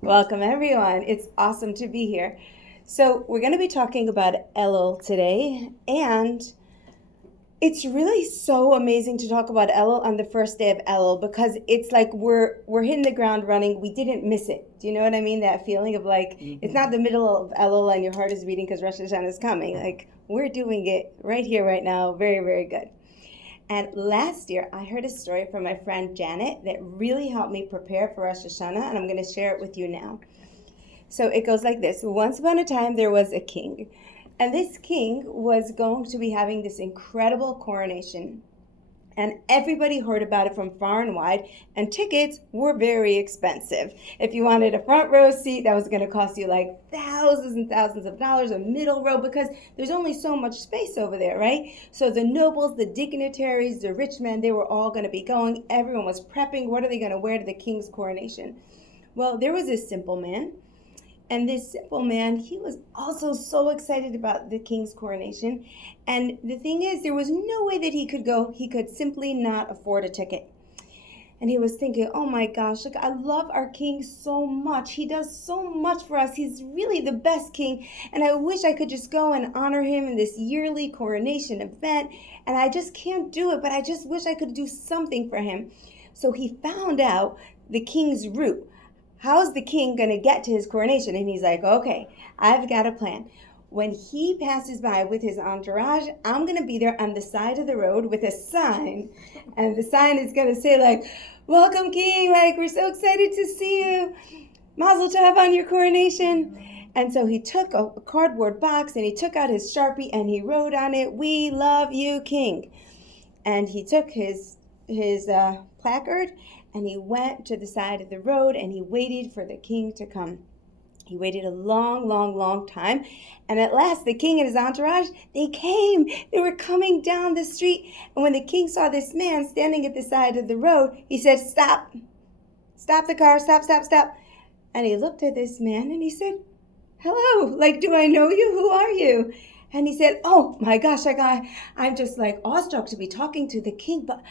Welcome, everyone. It's awesome to be here. So, we're going to be talking about Elul today, and it's really so amazing to talk about Elul on the first day of Elul because it's like we're hitting the ground running. We didn't miss it. Do you know what I mean? That feeling of like it's not the middle of Elul and your heart is beating because Rosh Hashanah is coming. Like we're doing it right here, right now. Very, very good. And last year, I heard a story from my friend Janet that really helped me prepare for Rosh Hashanah, and I'm going to share it with you now. So it goes like this. Once upon a time, there was a king, and this king was going to be having this incredible coronation. And everybody heard about it from far and wide, and tickets were very expensive. If you wanted a front row seat, that was going to cost you like thousands and thousands of dollars, a middle row, because there's only so much space over there, right? So the nobles, the dignitaries, the rich men, they were all going to be going. Everyone was prepping. What are they going to wear to the king's coronation? Well, there was this simple man. And this simple man, he was also so excited about the king's coronation. And the thing is, there was no way that he could go. He could simply not afford a ticket. And he was thinking, oh my gosh, look, I love our king so much. He does so much for us. He's really the best king. And I wish I could just go and honor him in this yearly coronation event. And I just can't do it, but I just wish I could do something for him. So he found out the king's route. How's the king going to get to his coronation? And he's like, okay, I've got a plan. When he passes by with his entourage, I'm going to be there on the side of the road with a sign. And the sign is going to say like, welcome king, like we're so excited to see you. Mazel tov on your coronation. And so he took a cardboard box and he took out his Sharpie and he wrote on it, we love you, king. And he took his placard and he went to the side of the road and he waited for the king to come. He waited a long, long, long time. And at last, the king and his entourage, they came. They were coming down the street. And when the king saw this man standing at the side of the road, he said, stop. Stop the car. Stop, stop, stop. And he looked at this man and he said, hello. Like, do I know you? Who are you? And he said, oh my gosh, I'm just like awestruck to be talking to the king, but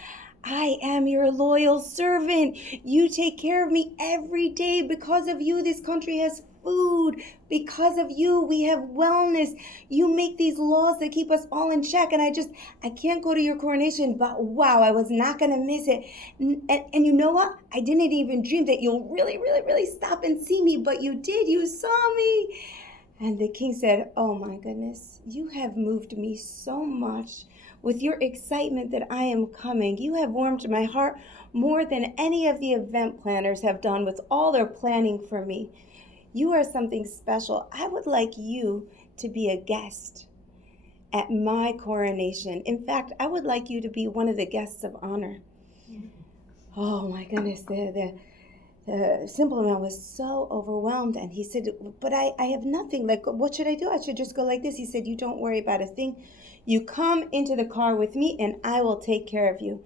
I am your loyal servant. You take care of me every day. Because of you, this country has food. Because of you, we have wellness. You make these laws that keep us all in check. And I can't go to your coronation, but wow, I was not going to miss it. And you know what? I didn't even dream that you'll really, really, really stop and see me, but you did. You saw me. And the king said, oh my goodness, you have moved me so much. With your excitement that I am coming, you have warmed my heart more than any of the event planners have done with all their planning for me. You are something special. I would like you to be a guest at my coronation. In fact, I would like you to be one of the guests of honor. Oh my goodness, the simple man was so overwhelmed, and he said, but I have nothing. Like, what should I do? I should just go like this. He said, you don't worry about a thing. You come into the car with me and I will take care of you.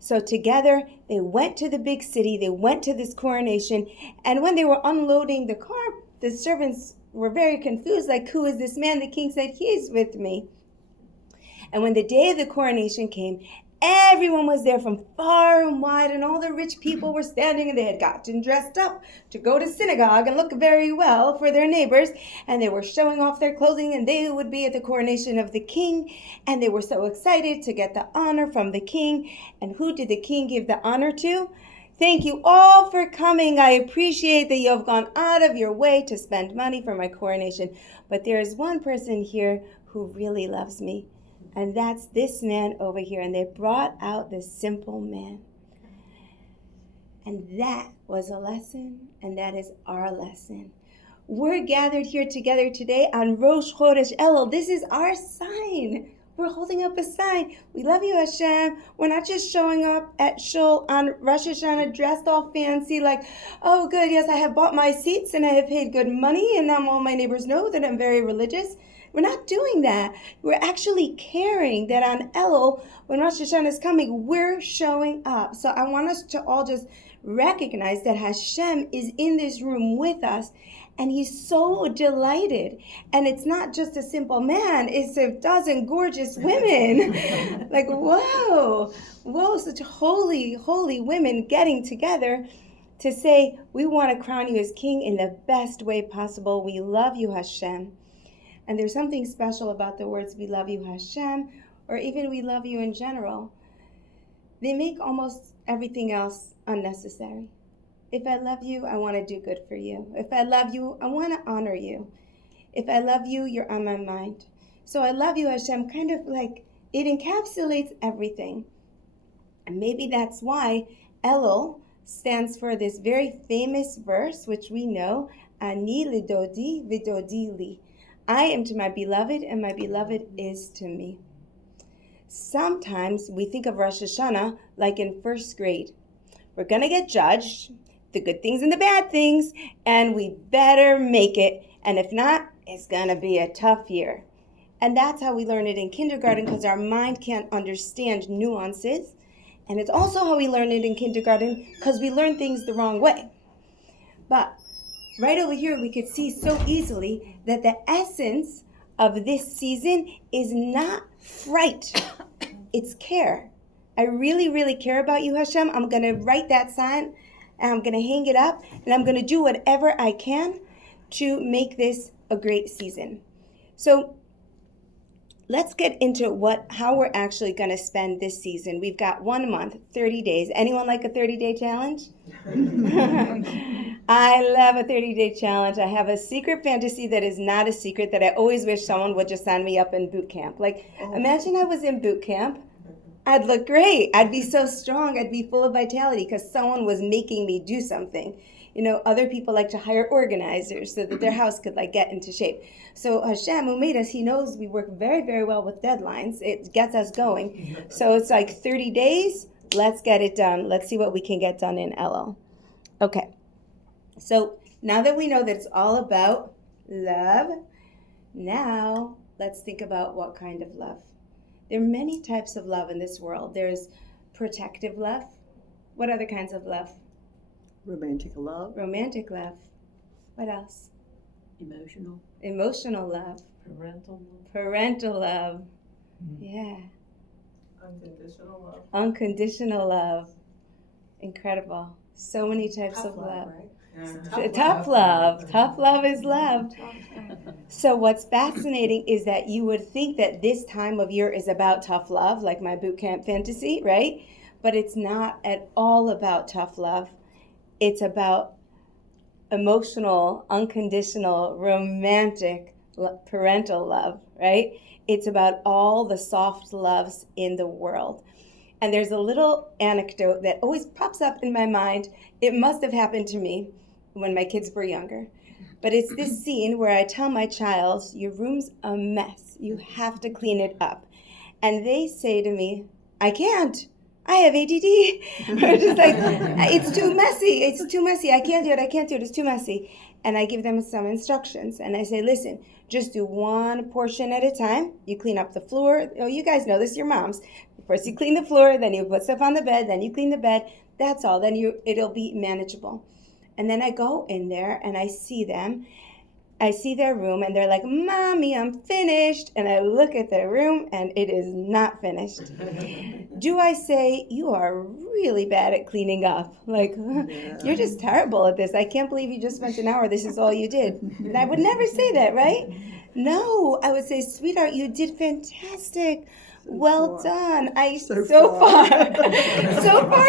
So together they went to the big city. They went to this coronation. And when they were unloading the car, the servants were very confused. Like, who is this man? The king said, he is with me. And when the day of the coronation came, everyone was there from far and wide, and all the rich people were standing, and they had gotten dressed up to go to synagogue and look very well for their neighbors, and they were showing off their clothing, and they would be at the coronation of the king, and they were so excited to get the honor from the king. And who did the king give the honor to? Thank you all for coming. I appreciate that you have gone out of your way to spend money for my coronation, but there is one person here who really loves me. And that's this man over here. And they brought out this simple man. And that was a lesson, and that is our lesson. We're gathered here together today on Rosh Chodesh Elul. This is our sign. We're holding up a sign. We love you, Hashem. We're not just showing up at Shul on Rosh Hashanah dressed all fancy like, oh, good, yes, I have bought my seats and I have paid good money, and now all my neighbors know that I'm very religious. We're not doing that. We're actually caring that on Elul, when Rosh Hashanah is coming, we're showing up. So I want us to all just recognize that Hashem is in this room with us, and he's so delighted. And it's not just a simple man, it's a dozen gorgeous women. Like, whoa, such holy, holy women getting together to say we want to crown you as king in the best way possible. We love you, Hashem. And there's something special about the words we love you, Hashem, or even we love you in general. They make almost everything else unnecessary. If I love you, I want to do good for you. If I love you, I want to honor you. If I love you, you're on my mind. So I love you, Hashem, kind of like it encapsulates everything. And maybe that's why Elul stands for this very famous verse, which we know, Ani lidodi vidodi li. I am to my beloved, and my beloved is to me. Sometimes we think of Rosh Hashanah like in first grade. We're going to get judged, the good things and the bad things, and we better make it. And if not, it's going to be a tough year. And that's how we learn it in kindergarten, because our mind can't understand nuances. And it's also how we learn it in kindergarten, because we learn things the wrong way. But right over here, we could see so easily that the essence of this season is not fright. It's care. I really, really care about you, Hashem. I'm going to write that sign, and I'm going to hang it up, and I'm going to do whatever I can to make this a great season. So let's get into how we're actually going to spend this season. We've got 1 month, 30 days. Anyone like a 30-day challenge? I love a 30-day challenge. I have a secret fantasy that is not a secret that I always wish someone would just sign me up in boot camp. Imagine I was in boot camp. I'd look great. I'd be so strong. I'd be full of vitality because someone was making me do something. Other people like to hire organizers so that their house could get into shape. So Hashem, who made us, he knows we work very, very well with deadlines. It gets us going. So it's 30 days. Let's get it done. Let's see what we can get done in Elul. Okay. So now that we know that it's all about love, now let's think about what kind of love. There are many types of love in this world. There's protective love. What other kinds of love? Romantic love. Romantic love. What else? Emotional. Emotional love. Parental love. Parental love. Yeah. Unconditional love. Unconditional love. Incredible. So many types of love. Right? Tough love. Tough love is love. So what's fascinating is that you would think that this time of year is about tough love, like my boot camp fantasy, right? But it's not at all about tough love. It's about emotional, unconditional, romantic, parental love, right? It's about all the soft loves in the world. And there's a little anecdote that always pops up in my mind. It must have happened to me when my kids were younger. But it's this scene where I tell my child, your room's a mess. You have to clean it up. And they say to me, I can't. I have ADD. Or just it's too messy. It's too messy. I can't do it. It's too messy. And I give them some instructions. And I say, listen, just do one portion at a time. You clean up the floor. Oh, you guys know this, your moms. First you clean the floor, then you put stuff on the bed, then you clean the bed. That's all. Then it'll be manageable. And then I go in there and I see them. I see their room and they're like, Mommy, I'm finished. And I look at their room and it is not finished. Do I say, you are really bad at cleaning up? You're just terrible at this. I can't believe you just spent an hour. This is all you did. And I would never say that, right? No, I would say, sweetheart, you did fantastic. Well done. So far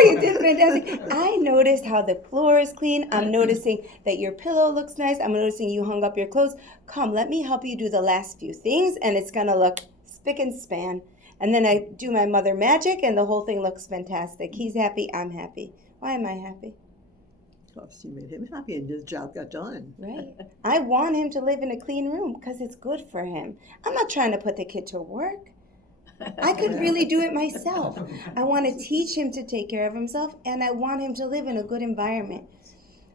you did fantastic. I noticed how the floor is clean. I'm noticing that your pillow looks nice. I'm noticing you hung up your clothes. Come, let me help you do the last few things, and it's going to look spick and span. And then I do my mother magic, and the whole thing looks fantastic. He's happy. I'm happy. Why am I happy? Because you made him happy and his job got done. Right. I want him to live in a clean room because it's good for him. I'm not trying to put the kid to work. I could really do it myself. I want to teach him to take care of himself, and I want him to live in a good environment.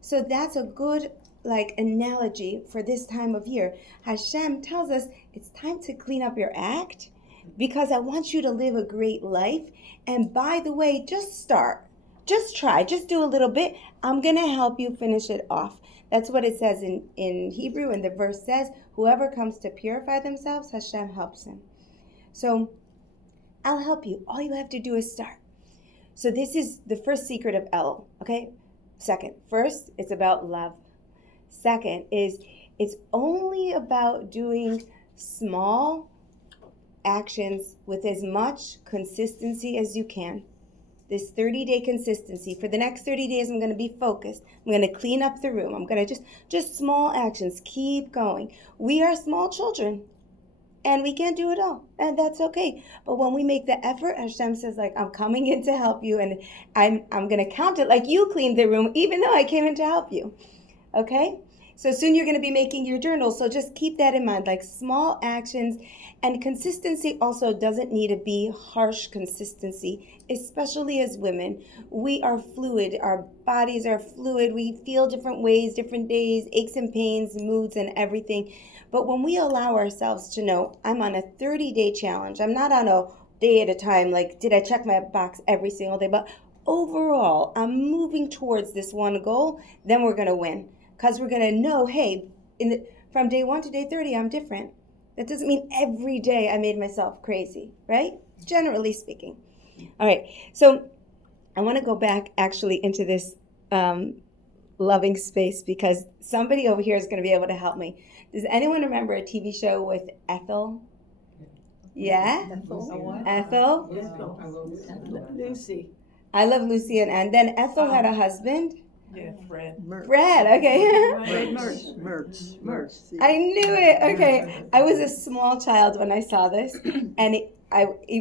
So that's a good analogy for this time of year. Hashem tells us it's time to clean up your act because I want you to live a great life. And by the way, just start. Just try. Just do a little bit. I'm going to help you finish it off. That's what it says in Hebrew, and the verse says, whoever comes to purify themselves, Hashem helps him. So I'll help you. All you have to do is start. So this is the first secret of Elul, okay? Second, first, it's about love. Second is it's only about doing small actions with as much consistency as you can. This 30-day consistency. For the next 30 days, I'm going to be focused. I'm going to clean up the room. I'm going to just small actions. Keep going. We are small children, and we can't do it all, and that's okay. But when we make the effort, Hashem says, like, I'm coming in to help you, and I'm going to count it like you cleaned the room, even though I came in to help you. Okay? So soon you're going to be making your journal. So just keep that in mind, like small actions. And consistency also doesn't need to be harsh consistency, especially as women. We are fluid. Our bodies are fluid. We feel different ways, different days, aches and pains, moods, and everything. But when we allow ourselves to know, I'm on a 30-day challenge. I'm not on a day at a time, like, did I check my box every single day? But overall, I'm moving towards this one goal, then we're going to win. Because we're going to know, hey, from day 1 to day 30, I'm different. That doesn't mean every day I made myself crazy, right? Generally speaking. All right, so I want to go back actually into this loving space because somebody over here is going to be able to help me. Does anyone remember a TV show with Ethel? Yeah? Ethel? Lucy. I love Lucy and then Ethel had a husband. Yeah, Fred. Fred, okay. Mertz. I knew it. Okay. I was a small child when I saw this, and it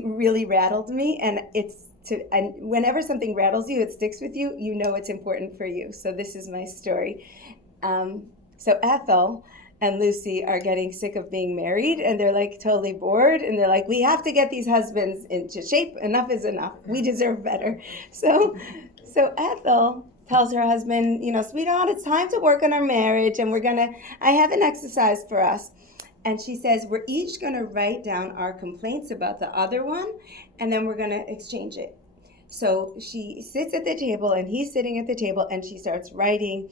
really rattled me. And and whenever something rattles you, it sticks with you. You know it's important for you. So this is my story. So Ethel and Lucy are getting sick of being married, and they're like totally bored, and they're like, we have to get these husbands into shape. Enough is enough. We deserve better. So Ethel tells her husband, sweetheart, it's time to work on our marriage, and I have an exercise for us. And she says, we're each going to write down our complaints about the other one, and then we're going to exchange it. So she sits at the table, and he's sitting at the table, and she starts writing,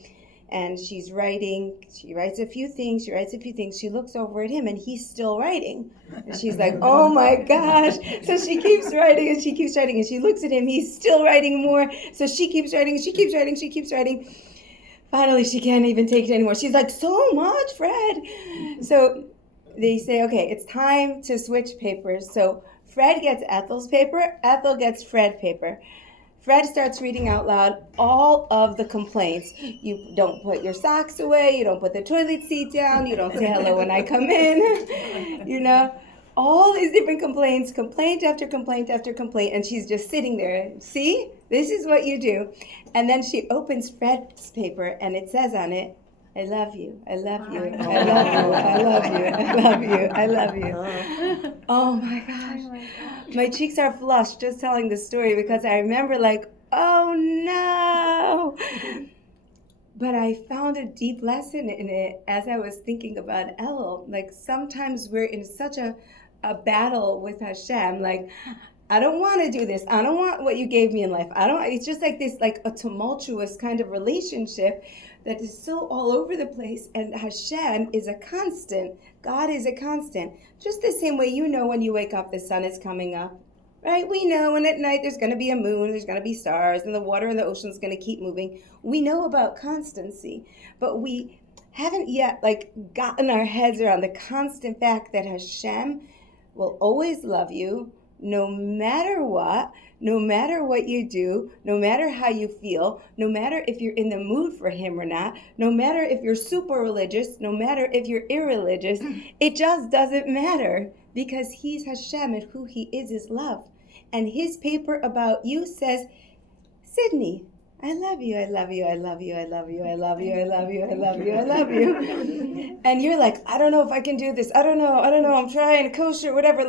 and she's writing. She writes a few things. She looks over at him, and he's still writing. And she's like, oh my gosh. So she keeps writing, and she looks at him. He's still writing more. So she keeps writing. Finally, she can't even take it anymore. She's like, so much, Fred. So they say, okay, it's time to switch papers. So Fred gets Ethel's paper. Ethel gets Fred's paper. Fred starts reading out loud all of the complaints. You don't put your socks away. You don't put the toilet seat down. You don't say hello when I come in. All these different complaints, complaint after complaint after complaint. And she's just sitting there. See, this is what you do. And then she opens Fred's paper, and it says on it, I love you, I love you, I love you, I love you, I love you, I love you. Oh my gosh. My cheeks are flushed just telling the story because I remember like, oh no. But I found a deep lesson in it as I was thinking about Elul. Like sometimes we're in such a battle with Hashem, like, I don't want to do this. I don't want what you gave me in life. It's just like this, like a tumultuous kind of relationship that is so all over the place. And Hashem is a constant. God is a constant. Just the same way when you wake up, the sun is coming up. Right? We know, and at night there's going to be a moon, there's going to be stars, and the water in the ocean is going to keep moving. We know about constancy, but we haven't yet gotten our heads around the constant fact that Hashem will always love you, no matter what you do, no matter how you feel, no matter if you're in the mood for him or not, no matter if you're super religious, no matter if you're irreligious, it just doesn't matter because he's Hashem and who he is love. And his paper about you says, Sydney, I love you, I love you, I love you, I love you, I love you, I love you, I love you, I love you. And you're like, I don't know if I can do this. I don't know, I'm trying kosher, whatever.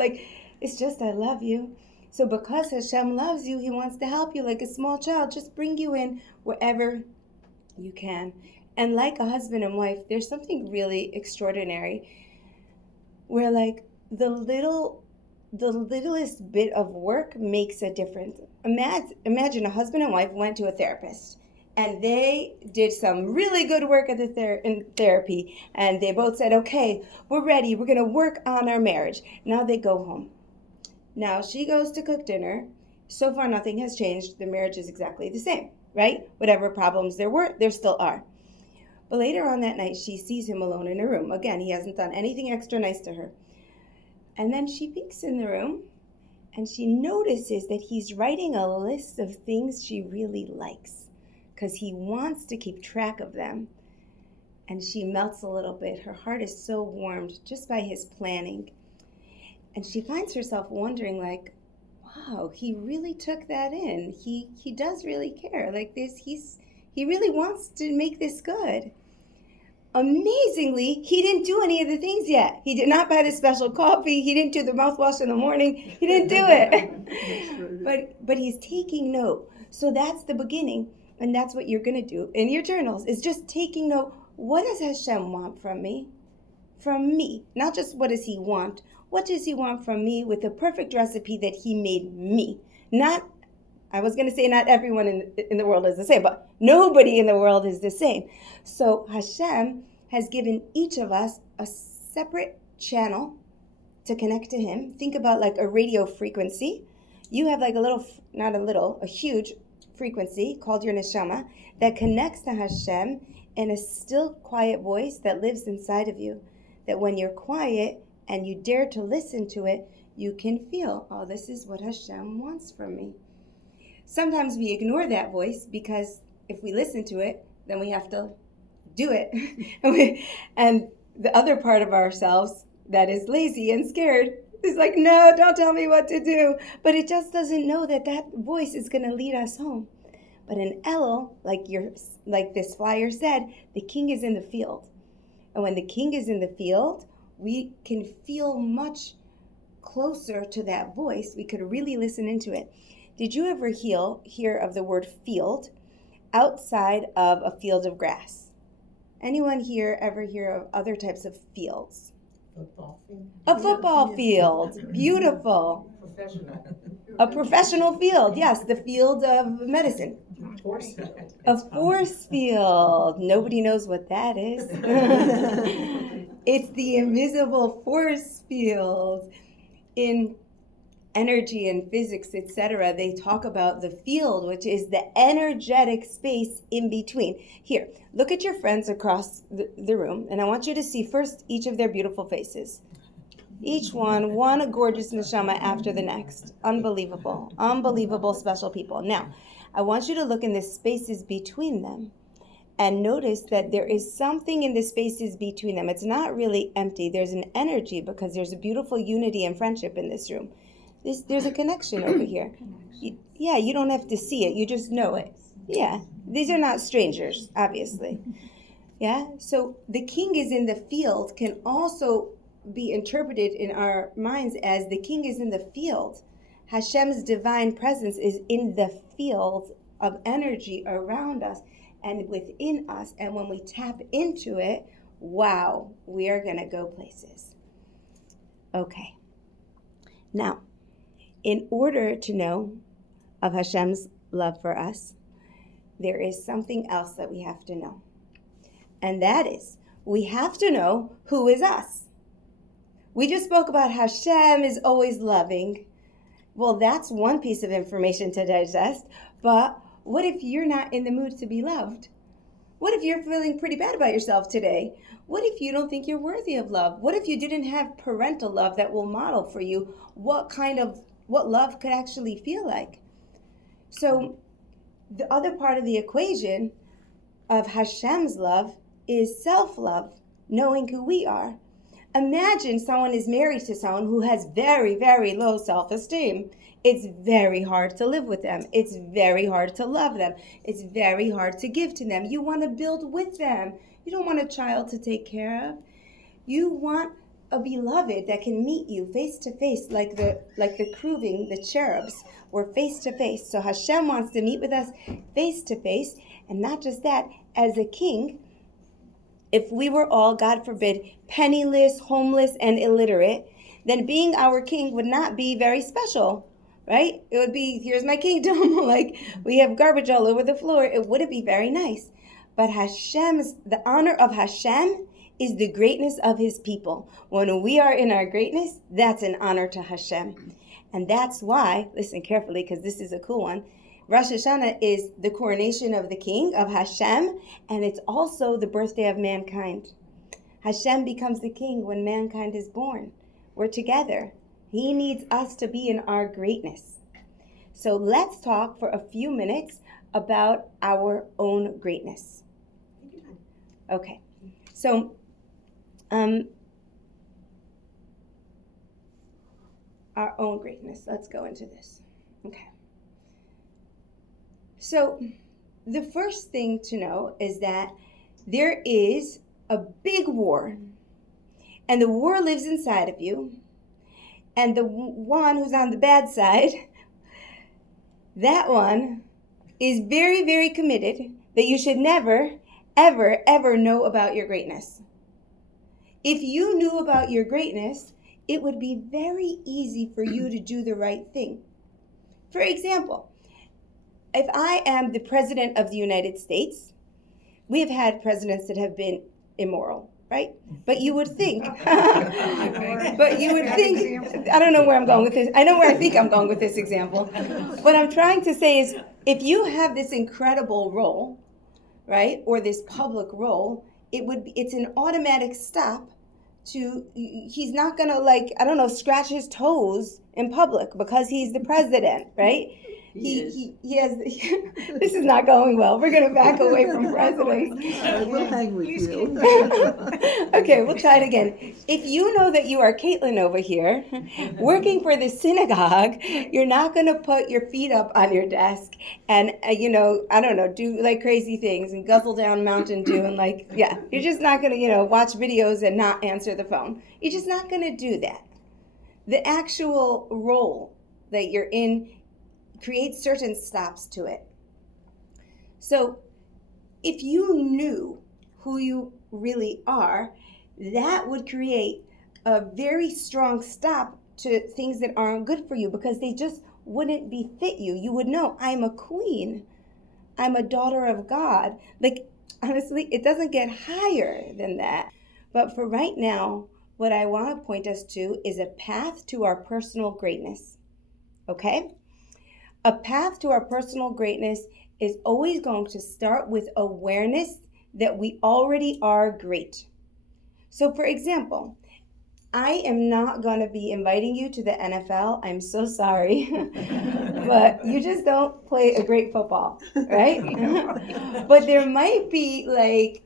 It's just I love you. So because Hashem loves you, he wants to help you like a small child. Just bring you in wherever you can. And like a husband and wife, there's something really extraordinary where the littlest bit of work makes a difference. Imagine a husband and wife went to a therapist and they did some really good work at in therapy, and they both said, okay, we're ready, we're going to work on our marriage. Now they go home. Now she goes to cook dinner. So far nothing has changed. The marriage is exactly the same. right? Whatever problems there were, there still are. But later on that night, she sees him alone in a room. Again, he hasn't done anything extra nice to her. And then she peeks in the room, and she notices that he's writing a list of things she really likes because he wants to keep track of them. And she melts a little bit. Her heart is so warmed just by his planning. And she finds herself wondering, like, wow, he really took that in. He does really care. Like this, he really wants to make this good. Amazingly, he didn't do any of the things yet. He did not buy the special coffee. He didn't do the mouthwash in the morning. He didn't do it. But he's taking note. So that's the beginning. And that's what you're going to do in your journals, is just taking note. What does Hashem want from me? From me. Not just what does he want. What does he want from me with the perfect recipe that he made me? Not, I was going to say not everyone in the world is the same, but nobody in the world is the same. So Hashem has given each of us a separate channel to connect to him. Think about like a radio frequency. You have like a huge frequency called your neshama that connects to Hashem in a still, quiet voice that lives inside of you. That when you're quiet and you dare to listen to it, you can feel, oh, this is what Hashem wants from me. Sometimes we ignore that voice because if we listen to it, then we have to do it. And the other part of ourselves that is lazy and scared is like, no, don't tell me what to do. But it just doesn't know that that voice is going to lead us home. But in Elul, like this flyer said, the king is in the field. And when the king is in the field, we can feel much closer to that voice. We could really listen into it. Did you ever hear of the word field outside of a field of grass? Anyone here ever hear of other types of fields? Football field. A football field. Beautiful. Professional. A professional field. Yes, the field of medicine. Force field. A force field. Nobody knows what that is. It's the invisible force field. In energy and physics, etc., they talk about the field, which is the energetic space in between. Here, look at your friends across the room, and I want you to see first each of their beautiful faces. Each one a gorgeous neshama after the next. Unbelievable special people. Now, I want you to look in the spaces between them and notice that there is something in the spaces between them. It's not really empty. There's an energy because there's a beautiful unity and friendship in this room. There's a connection over here. You don't have to see it. You just know it. Yeah, these are not strangers, obviously. Yeah, so the king is in the field can also be interpreted in our minds as the king is in the field. Hashem's divine presence is in the field of energy around us and within us. And when we tap into it, wow, we are going to go places. Okay. Now, in order to know of Hashem's love for us, there is something else that we have to know. And that is, we have to know who is us. We just spoke about Hashem is always loving. Well, that's one piece of information to digest. But what if you're not in the mood to be loved? What if you're feeling pretty bad about yourself today? What if you don't think you're worthy of love? What if you didn't have parental love that will model for you what love could actually feel like? So the other part of the equation of Hashem's love is self-love, knowing who we are. Imagine someone is married to someone who has very, very low self-esteem. It's very hard to live with them. It's very hard to love them. It's very hard to give to them. You want to build with them. You don't want a child to take care of. You want a beloved that can meet you face to face, like the cruvim, the cherubs, were face to face. So Hashem wants to meet with us face to face, and not just that. As a king, if we were all, God forbid, penniless, homeless, and illiterate, then being our king would not be very special, right? It would be, here's my kingdom, like we have garbage all over the floor. It wouldn't be very nice. But the honor of Hashem is the greatness of his people. When we are in our greatness, that's an honor to Hashem. And that's why, listen carefully, because this is a cool one, Rosh Hashanah is the coronation of the king, of Hashem, and it's also the birthday of mankind. Hashem becomes the king when mankind is born. We're together. He needs us to be in our greatness. So let's talk for a few minutes about our own greatness. Okay. So, our own greatness. Let's go into this. Okay. So, the first thing to know is that there is a big war, and the war lives inside of you, and the one who's on the bad side, that one is very, very committed that you should never, ever, ever know about your greatness. If you knew about your greatness, it would be very easy for you to do the right thing. For example, if I am the president of the United States, we have had presidents that have been immoral, right? But you would think, I don't know where I'm going with this. I know where I think I'm going with this example. What I'm trying to say is, if you have this incredible role, right, or this public role, it's an automatic stop to, he's not gonna scratch his toes in public because he's the president, right? He has, this is not going well. We're going to back away from presidents. We'll hang with you. Okay, we'll try it again. If you know that you are Caitlin over here, working for the synagogue, you're not going to put your feet up on your desk and, do like crazy things and guzzle down Mountain Dew and you're just not going to, watch videos and not answer the phone. You're just not going to do that. The actual role that you're in create certain stops to it. So if you knew who you really are, that would create a very strong stop to things that aren't good for you because they just wouldn't befit you. You would know, I'm a queen. I'm a daughter of God. Honestly, it doesn't get higher than that. But for right now, what I want to point us to is a path to our personal greatness. Okay? A path to our personal greatness is always going to start with awareness that we already are great. So for example, I am not going to be inviting you to the NFL. I'm so sorry. But you just don't play a great football, right? But there might be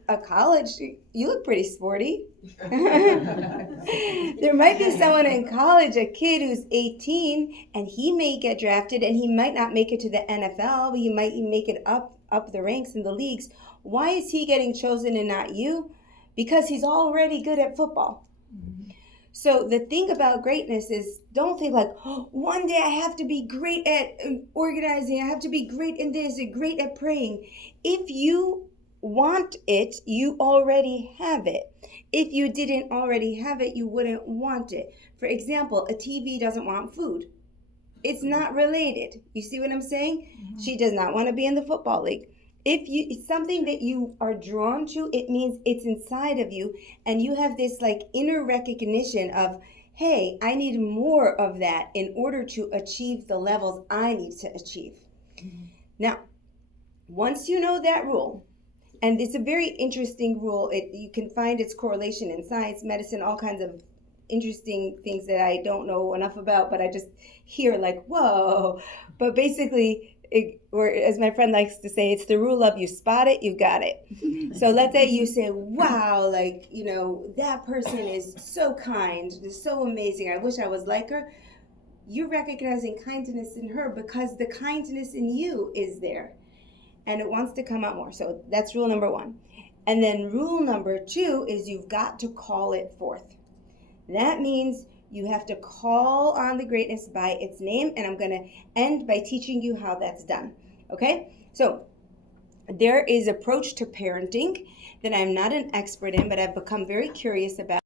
a college, you look pretty sporty. There might be someone in college, a kid who's 18, and he may get drafted and he might not make it to the NFL, but he might make it up the ranks in the leagues. Why is he getting chosen and not you? Because he's already good at football. So the thing about greatness is, don't think one day I have to be great at organizing, I have to be great in this, and great at praying. If you want it, you already have it. If you didn't already have it, you wouldn't want it. For example, a TV doesn't want food. It's not related. You see what I'm saying? Mm-hmm. She does not want to be in the football league. If it's something that you are drawn to, it means it's inside of you, and you have this inner recognition of, hey, I need more of that in order to achieve the levels I need to achieve. Mm-hmm. Now, once you know that rule, and it's a very interesting rule, you can find its correlation in science, medicine, all kinds of interesting things that I don't know enough about, but I just hear whoa. But basically, or as my friend likes to say, it's the rule of you spot it, you got it. So let's say you say, wow, that person is so kind, they're so amazing, I wish I was like her. You're recognizing kindness in her because the kindness in you is there and it wants to come out more. So that's rule number 1. And then rule number 2 is you've got to call it forth. That means you have to call on the greatness by its name, and I'm going to end by teaching you how that's done. Okay? So there is an approach to parenting that I'm not an expert in, but I've become very curious about.